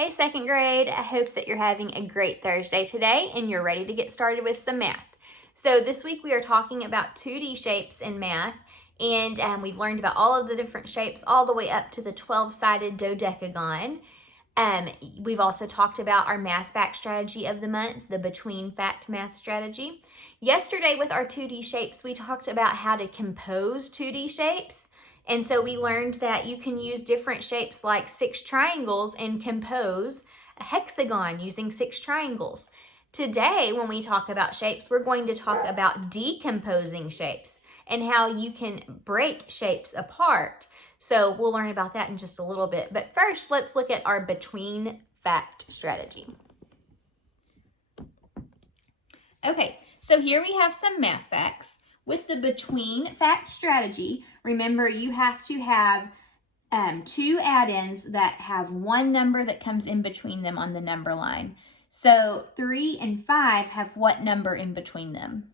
Hey, second grade. I hope that you're having a great Thursday today and you're ready to get started with some math. So this week we are talking about 2D shapes in math, and we've learned about all of the different shapes all the way up to the 12-sided dodecagon. We've also talked about our math fact strategy of the month, the between fact math strategy. Yesterday with our 2D shapes, we talked about how to compose 2D shapes. And so we learned that you can use different shapes like 6 triangles and compose a hexagon using 6 triangles. Today, when we talk about shapes, we're going to talk about decomposing shapes and how you can break shapes apart. So we'll learn about that in just a little bit. But first, let's look at our between fact strategy. Okay, so here we have some math facts. With the between fact strategy, remember you have to have 2 add-ins that have one number that comes in between them on the number line. So 3 and 5 have what number in between them?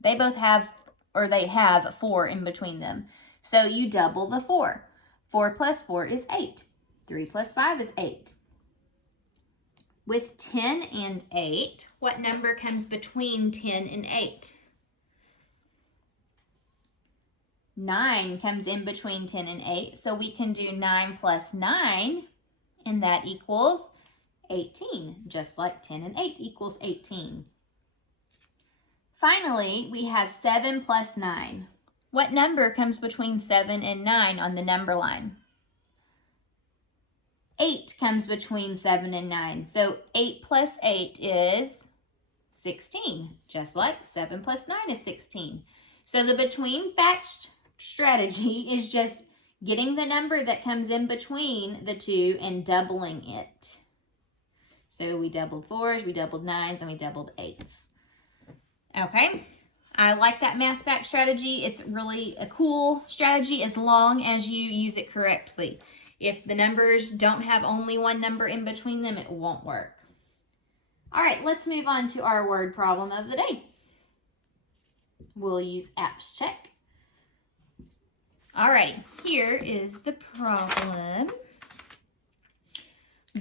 They both have, or they have 4 in between them. So you double the 4. 4 plus 4 is 8. 3 plus 5 is 8. With 10 and 8, what number comes between 10 and 8? 9 comes in between 10 and 8, so we can do 9 plus 9, and that equals 18, just like 10 and 8 equals 18. Finally, we have 7 plus 9. What number comes between 7 and 9 on the number line? 8 comes between 7 and 9, so 8 plus 8 is 16, just like 7 plus 9 is 16. So the between fact strategy is just getting the number that comes in between the two and doubling it. So we doubled 4s, we doubled 9s, and we doubled 8s. Okay, I like that math fact strategy. It's really a cool strategy as long as you use it correctly. If the numbers don't have only one number in between them, it won't work. All right, let's move on to our word problem of the day. We'll use apps check. Alrighty, here is the problem.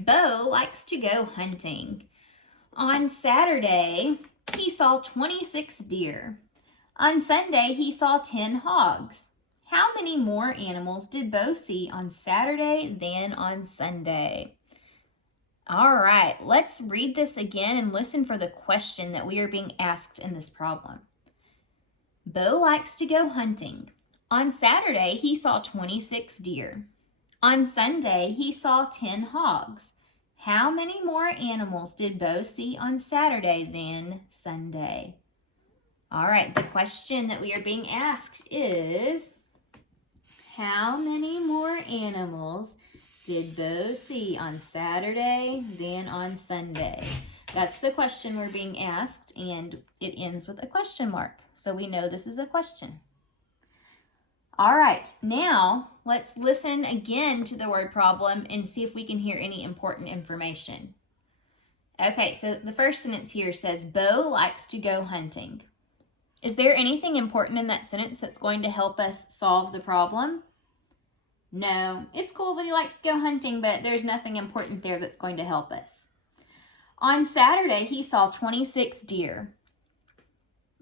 Bo likes to go hunting. On Saturday, he saw 26 deer. On Sunday, he saw 10 hogs. How many more animals did Bo see on Saturday than on Sunday? All right, let's read this again and listen for the question that we are being asked in this problem. Bo likes to go hunting. On Saturday, he saw 26 deer. On Sunday, he saw 10 hogs. How many more animals did Bo see on Saturday than Sunday? All right, the question that we are being asked is, how many more animals did Bo see on Saturday than on Sunday? That's the question we're being asked, and it ends with a question mark, so we know this is a question. All right, now let's listen again to the word problem and see if we can hear any important information. Okay, so the first sentence here says, Bo likes to go hunting. Is there anything important in that sentence that's going to help us solve the problem? No, it's cool that he likes to go hunting, but there's nothing important there that's going to help us. On Saturday, he saw 26 deer.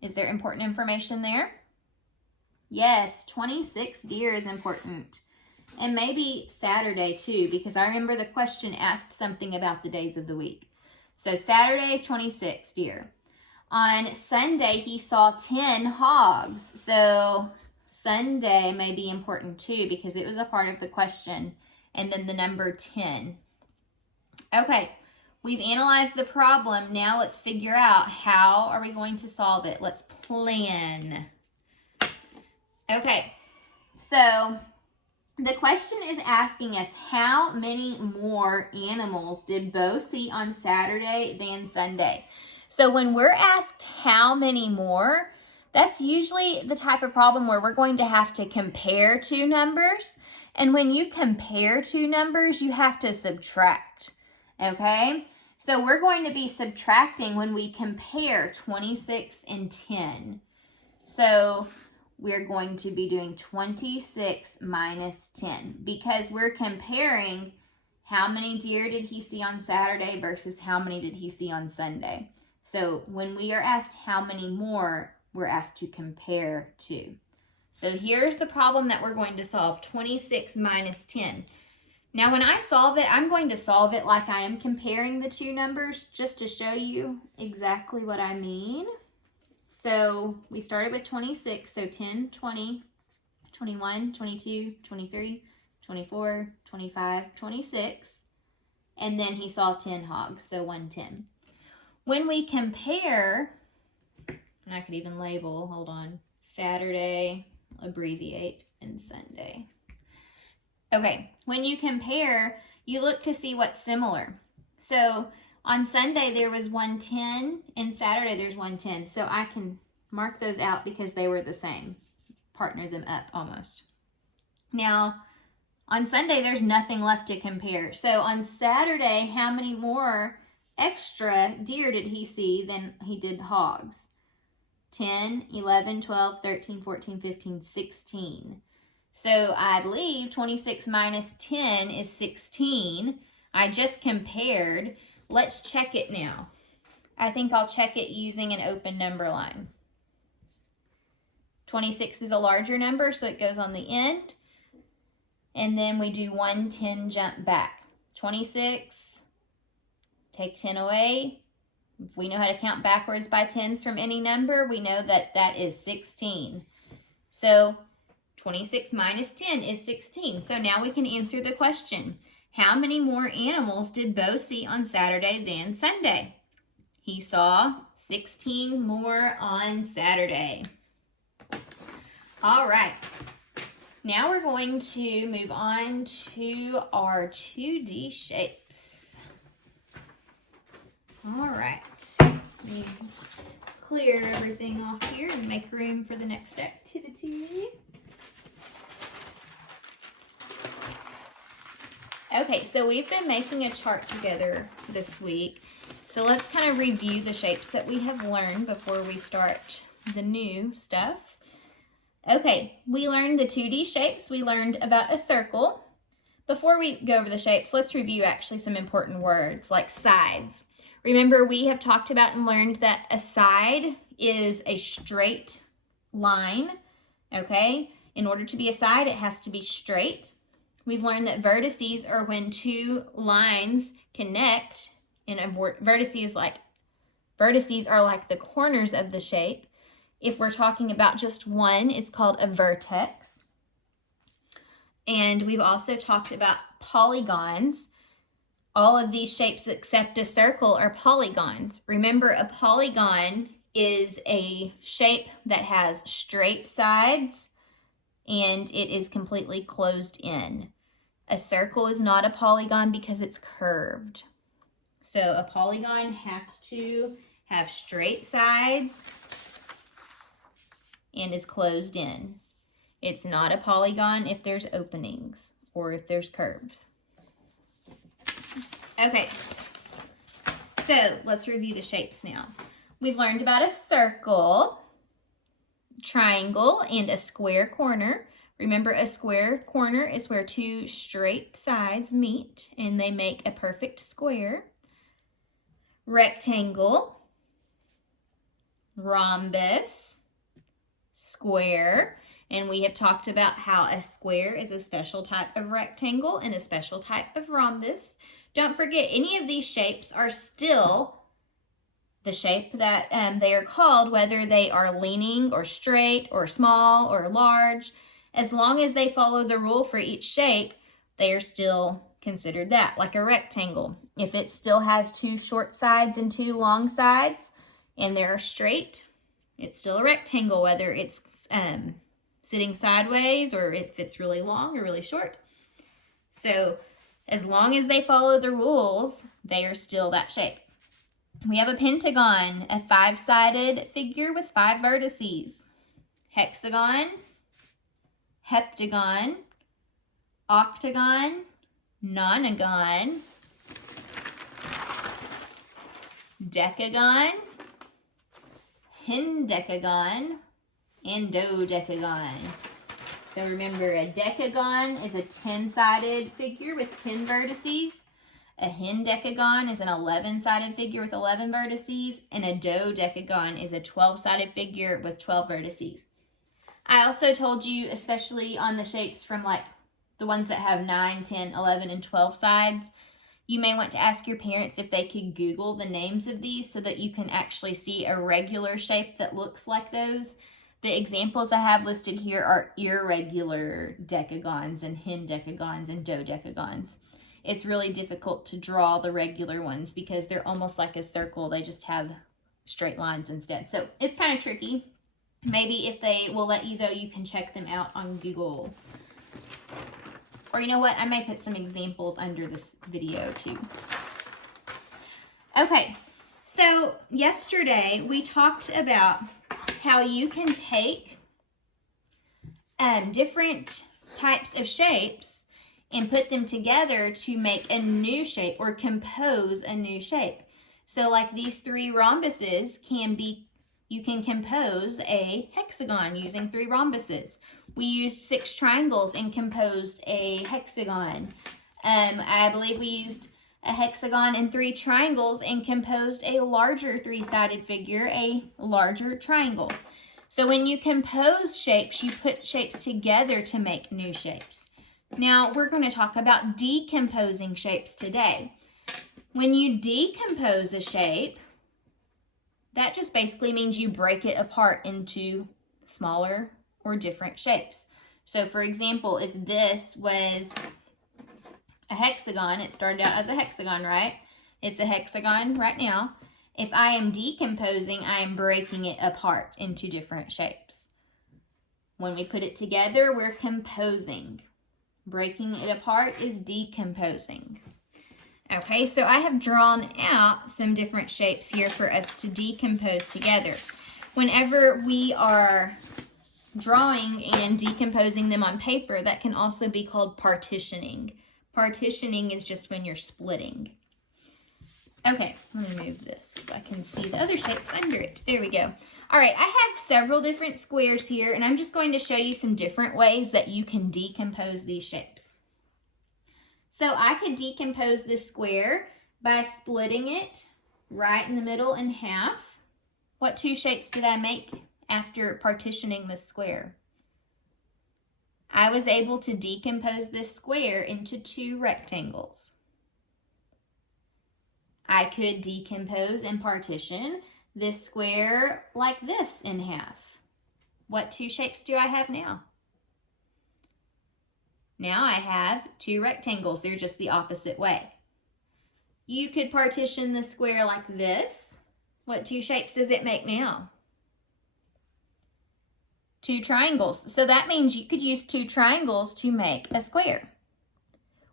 Is there important information there? Yes, 26 deer is important. And maybe Saturday too, because I remember the question asked something about the days of the week. So Saturday, 26 deer. On Sunday, he saw 10 hogs. So Sunday may be important too, because it was a part of the question. And then the number 10. Okay, we've analyzed the problem. Now let's figure out how are we going to solve it. Let's plan. Okay, so the question is asking us how many more animals did Bo see on Saturday than Sunday? So when we're asked how many more, that's usually the type of problem where we're going to have to compare two numbers. And when you compare two numbers, you have to subtract, okay? So we're going to be subtracting when we compare 26 and 10. So we're going to be doing 26 minus 10 because we're comparing how many deer did he see on Saturday versus how many did he see on Sunday. So when we are asked how many more, we're asked to compare to. So here's the problem that we're going to solve, 26 minus 10. Now when I solve it, I'm going to solve it like I am comparing the two numbers just to show you exactly what I mean. So we started with 26, so 10, 20, 21, 22, 23, 24, 25, 26, and then he saw 10 hogs, so 110. When we compare, and I could even label, hold on, Saturday, abbreviate, and Sunday. Okay, when you compare, you look to see what's similar. So on Sunday there was 110, and Saturday there's 110, so I can mark those out because they were the same. Partner them up almost. Now, on Sunday, there's nothing left to compare. So on Saturday, how many more extra deer did he see than he did hogs? 10, 11, 12, 13, 14, 15, 16. So I believe 26 minus 10 is 16. I just compared. Let's check it now. I think I'll check it using an open number line. 26 is a larger number, so it goes on the end. And then we do 110 jump back. 26, take 10 away. If we know how to count backwards by tens from any number, we know that that is 16. So 26 minus 10 is 16. So now we can answer the question. How many more animals did Bo see on Saturday than Sunday? He saw 16 more on Saturday. All right, now we're going to move on to our 2D shapes. All right, let me clear everything off here and make room for the next activity. Okay, so we've been making a chart together this week. So let's kind of review the shapes that we have learned before we start the new stuff. Okay, we learned the 2D shapes. We learned about a circle. Before we go over the shapes, let's review actually some important words like sides. Remember, we have talked about and learned that a side is a straight line, okay? In order to be a side, it has to be straight. We've learned that vertices are when two lines connect, and vertices are like the corners of the shape. If we're talking about just one, it's called a vertex. And we've also talked about polygons. All of these shapes except a circle are polygons. Remember, a polygon is a shape that has straight sides and it is completely closed in. A circle is not a polygon because it's curved. So a polygon has to have straight sides and is closed in. It's not a polygon if there's openings or if there's curves. Okay, so let's review the shapes now. We've learned about a circle, triangle, and a square corner. Remember, a square corner is where two straight sides meet and they make a perfect square. Rectangle, rhombus, square, and we have talked about how a square is a special type of rectangle and a special type of rhombus. Don't forget, any of these shapes are still the shape that they are called, whether they are leaning or straight or small or large. As long as they follow the rule for each shape, they are still considered that, like a rectangle. If it still has two short sides and two long sides and they're straight, it's still a rectangle, whether it's sitting sideways or if it's really long or really short. So as long as they follow the rules, they are still that shape. We have a pentagon, a five-sided figure with 5 vertices. Hexagon, heptagon, octagon, nonagon, decagon, hendecagon, and dodecagon. So remember, a decagon is a 10-sided figure with 10 vertices. A hendecagon is an 11-sided figure with 11 vertices. And a dodecagon is a 12-sided figure with 12 vertices. I also told you, especially on the shapes from like the ones that have 9, 10, 11, and 12 sides, you may want to ask your parents if they could Google the names of these so that you can actually see a regular shape that looks like those. The examples I have listed here are irregular decagons and hendecagons and dodecagons. It's really difficult to draw the regular ones because they're almost like a circle. They just have straight lines instead. So it's kind of tricky. Maybe if they will let you, though, you can check them out on Google. Or you know what? I may put some examples under this video too. Okay, so yesterday we talked about how you can take different types of shapes and put them together to make a new shape or compose a new shape. So like these 3 rhombuses you can compose a hexagon using 3 rhombuses. We used 6 triangles and composed a hexagon. I believe we used a hexagon and 3 triangles and composed a larger 3-sided figure, a larger triangle. So when you compose shapes, you put shapes together to make new shapes. Now we're going to talk about decomposing shapes today. When you decompose a shape, that just basically means you break it apart into smaller or different shapes. So for example, if this was a hexagon, it started out as a hexagon, right? It's a hexagon right now. If I am decomposing, I am breaking it apart into different shapes. When we put it together, we're composing. Breaking it apart is decomposing. Okay, so I have drawn out some different shapes here for us to decompose together. Whenever we are drawing and decomposing them on paper, that can also be called partitioning. Partitioning is just when you're splitting. Okay, let me move this so I can see the other shapes under it. There we go. All right, I have several different squares here, and I'm just going to show you some different ways that you can decompose these shapes. So I could decompose this square by splitting it right in the middle in half. What 2 shapes did I make after partitioning this square? I was able to decompose this square into 2 rectangles. I could decompose and partition this square like this in half. What 2 shapes do I have now? Now I have 2 rectangles. They're just the opposite way. You could partition the square like this. What 2 shapes does it make now? 2 triangles. So that means you could use 2 triangles to make a square.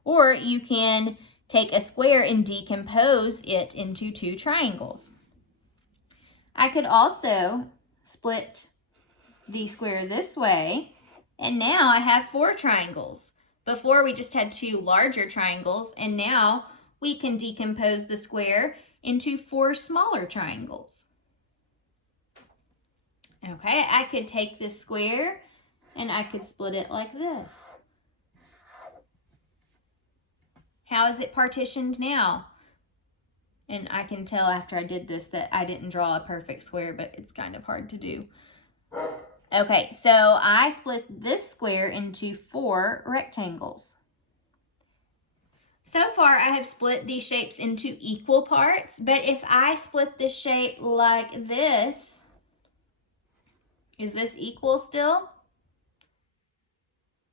Or you can take a square and decompose it into 2 triangles. I could also split the square this way, and now I have 4 triangles. Before we just had 2 larger triangles, and now we can decompose the square into 4 smaller triangles. Okay, I could take this square and I could split it like this. How is it partitioned now? And I can tell after I did this that I didn't draw a perfect square, but it's kind of hard to do. Okay, so I split this square into 4 rectangles. So far, I have split these shapes into equal parts, but if I split this shape like this, is this equal still?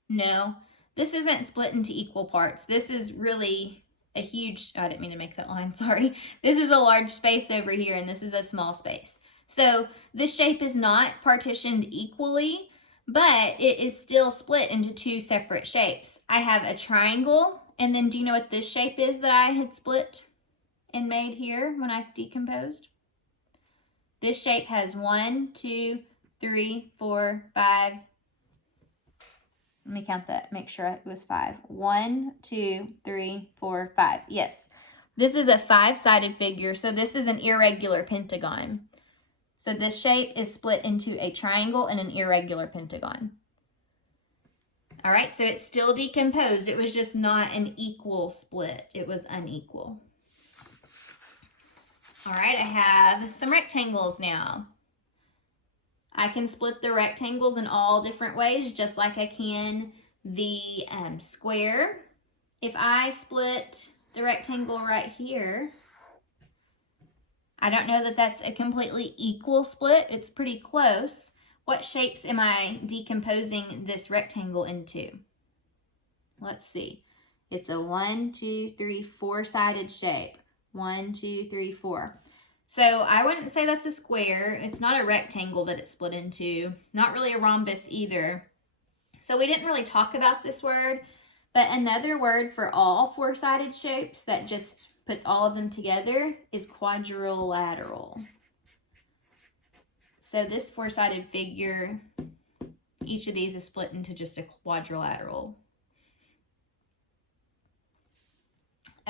No, this isn't split into equal parts. This is really a huge, I didn't mean to make that line, sorry. This is a large space over here, and this is a small space. So this shape is not partitioned equally, but it is still split into 2 separate shapes. I have a triangle, and then do you know what this shape is that I had split and made here when I decomposed? This shape has 1, 2, 3, 4, 5. Let me count that, make sure it was 5. 1, 2, 3, 4, 5. Yes. This is a 5-sided figure, so this is an irregular pentagon. So this shape is split into a triangle and an irregular pentagon. All right, so it's still decomposed. It was just not an equal split. It was unequal. All right, I have some rectangles now. I can split the rectangles in all different ways, just like I can the square. If I split the rectangle right here, I don't know that that's a completely equal split. It's pretty close. What shapes am I decomposing this rectangle into? Let's see. It's a 1, 2, 3, 4-sided shape. 1, 2, 3, 4. So I wouldn't say that's a square. It's not a rectangle that it's split into. Not really a rhombus either. So we didn't really talk about this word, but another word for all 4-sided shapes that just puts all of them together is quadrilateral. So this 4-sided figure, each of these is split into just a quadrilateral.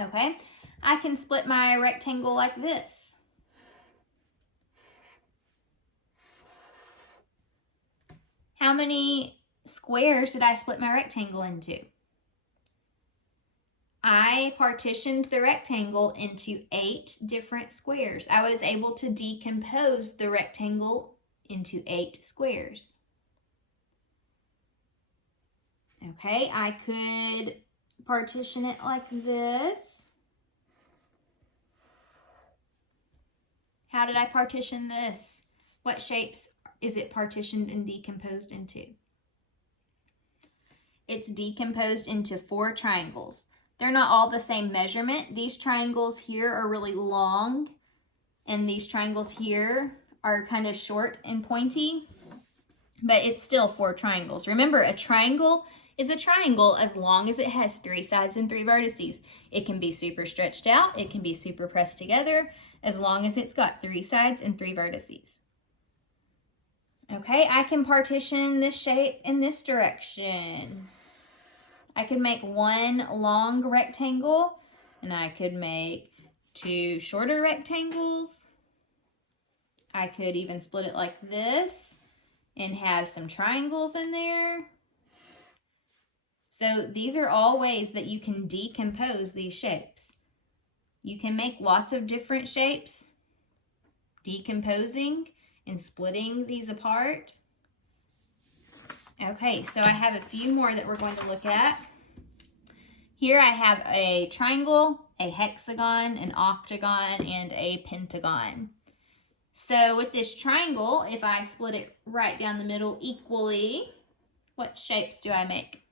Okay, I can split my rectangle like this. How many squares did I split my rectangle into? I partitioned the rectangle into 8 different squares. I was able to decompose the rectangle into 8 squares. Okay, I could partition it like this. How did I partition this? What shapes is it partitioned and decomposed into? It's decomposed into 4 triangles. They're not all the same measurement. These triangles here are really long, and these triangles here are kind of short and pointy, but it's still 4 triangles. Remember, a triangle is a triangle as long as it has 3 sides and 3 vertices. It can be super stretched out, it can be super pressed together, as long as it's got 3 sides and 3 vertices. Okay, I can partition this shape in this direction. I could make 1 long rectangle, and I could make 2 shorter rectangles. I could even split it like this and have some triangles in there. So these are all ways that you can decompose these shapes. You can make lots of different shapes, decomposing and splitting these apart. Okay, so I have a few more that we're going to look at. Here I have a triangle, a hexagon, an octagon, and a pentagon. So with this triangle, if I split it right down the middle equally, what shapes do I make?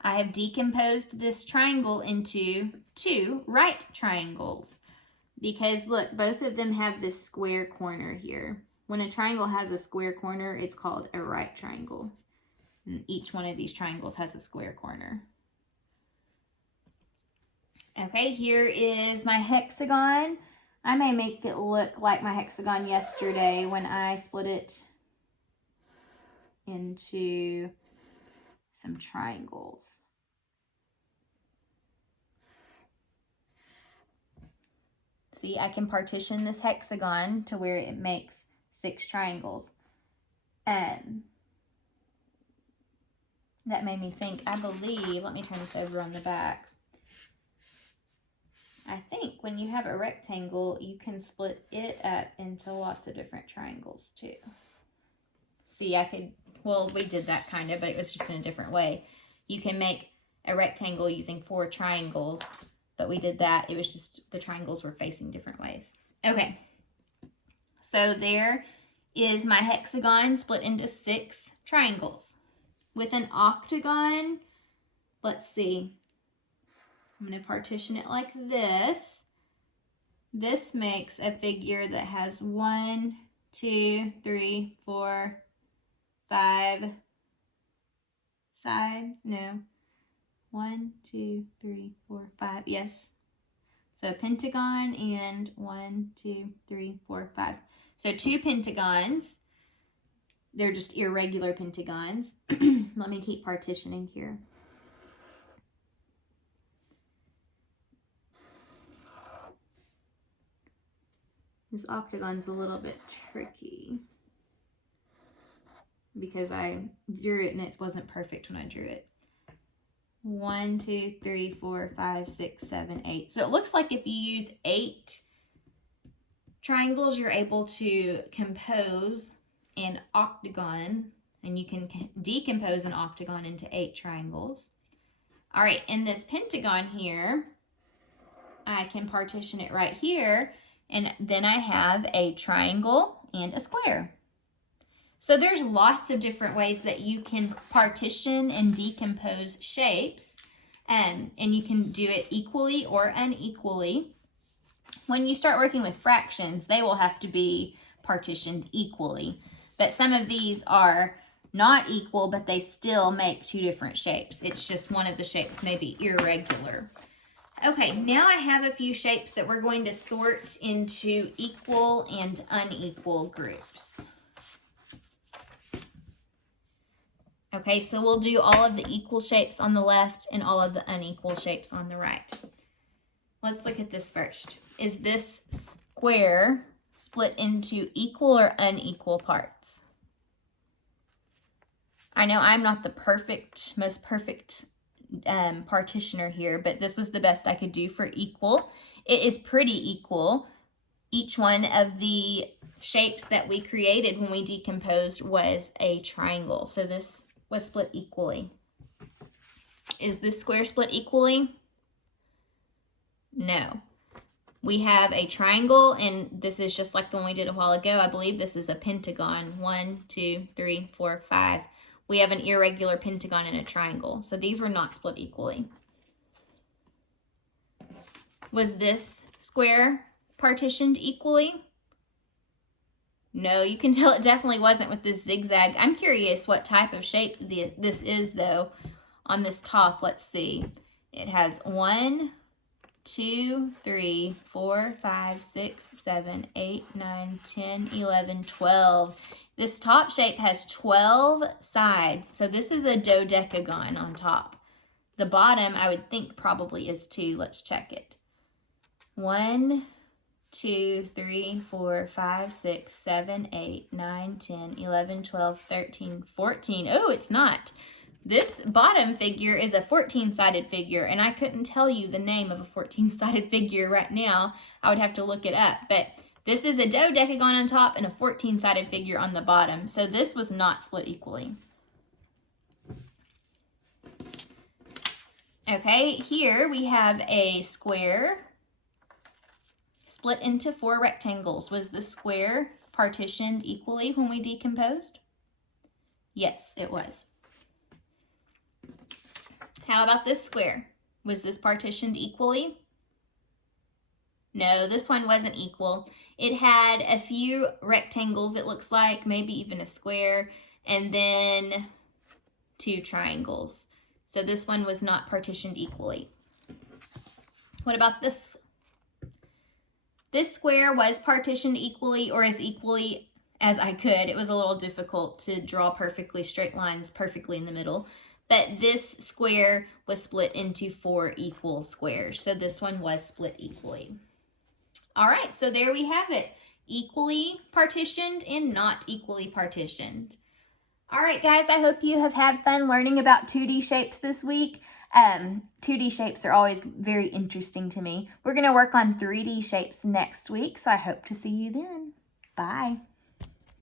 I have decomposed this triangle into 2 right triangles. Because look, both of them have this square corner here. When a triangle has a square corner, it's called a right triangle. And each one of these triangles has a square corner. Okay, here is my hexagon. I may make it look like my hexagon yesterday when I split it into some triangles. See, I can partition this hexagon to where it makes 6 triangles. That made me think, I believe, let me turn this over on the back. I think when you have a rectangle, you can split it up into lots of different triangles too. See, well, we did that kind of, but it was just in a different way. You can make a rectangle using 4 triangles, but we did that. It was just the triangles were facing different ways. Okay, so there is my hexagon split into 6 triangles. With an octagon, let's see. I'm going to partition it like this. This makes a figure that has 1, 2, 3, 4, 5 sides. No. 1, 2, 3, 4, 5. Yes. So a pentagon and 1, 2, 3, 4, 5. So 2 pentagons. They're just irregular pentagons. Let me keep partitioning here. This octagon's a little bit tricky. because I drew it and it wasn't perfect when I drew it. 1, 2, 3, 4, 5, 6, 7, 8. So it looks like if you use 8 triangles, you're able to compose an octagon, and you can decompose an octagon into 8 triangles. All right, in this pentagon here, I can partition it right here, and then I have a triangle and a square. So there's lots of different ways that you can partition and decompose shapes, and you can do it equally or unequally. When you start working with fractions, they will have to be partitioned equally. But some of these are not equal, but they still make 2 different shapes. It's just one of the shapes may be irregular. Okay, now I have a few shapes that we're going to sort into equal and unequal groups. Okay, so we'll do all of the equal shapes on the left and all of the unequal shapes on the right. Let's look at this first. Is this square split into equal or unequal parts? I know I'm not the most perfect partitioner here, but this was the best I could do for equal. It is pretty equal. Each one of the shapes that we created when we decomposed was a triangle. So this was split equally. Is this square split equally? No. We have a triangle, and this is just like the one we did a while ago. I believe this is a pentagon. 1, 2, 3, 4, 5. We have an irregular pentagon and a triangle. So these were not split equally. Was this square partitioned equally? No, you can tell it definitely wasn't with this zigzag. I'm curious what type of shape this is, though, on this top. Let's see. It has 1, 2, 3, 4, 5, 6, 7, 8, 9, 10, 11, 12. This top shape has 12 sides. So this is a dodecagon on top. The bottom, I would think, probably is 2. Let's check it. 1, 2, 3, 4, 5, 6, 7, 8, 9, 10, 11, 12, 13, 14. Oh, it's not. This bottom figure is a 14-sided figure, and I couldn't tell you the name of a 14-sided figure right now. I would have to look it up, but this is a dodecagon on top and a 14-sided figure on the bottom, so this was not split equally. Okay, here we have a square split into 4 rectangles. Was the square partitioned equally when we decomposed? Yes, it was. How about this square? Was this partitioned equally? No, this one wasn't equal. It had a few rectangles, it looks like, maybe even a square, and then 2 triangles. So this one was not partitioned equally. What about this? This square was partitioned equally, or as equally as I could. It was a little difficult to draw perfectly straight lines perfectly in the middle. But this square was split into 4 equal squares. So this one was split equally. All right, so there we have it. Equally partitioned and not equally partitioned. All right, guys, I hope you have had fun learning about 2D shapes this week. 2D shapes are always very interesting to me. We're going to work on 3D shapes next week, so I hope to see you then. Bye.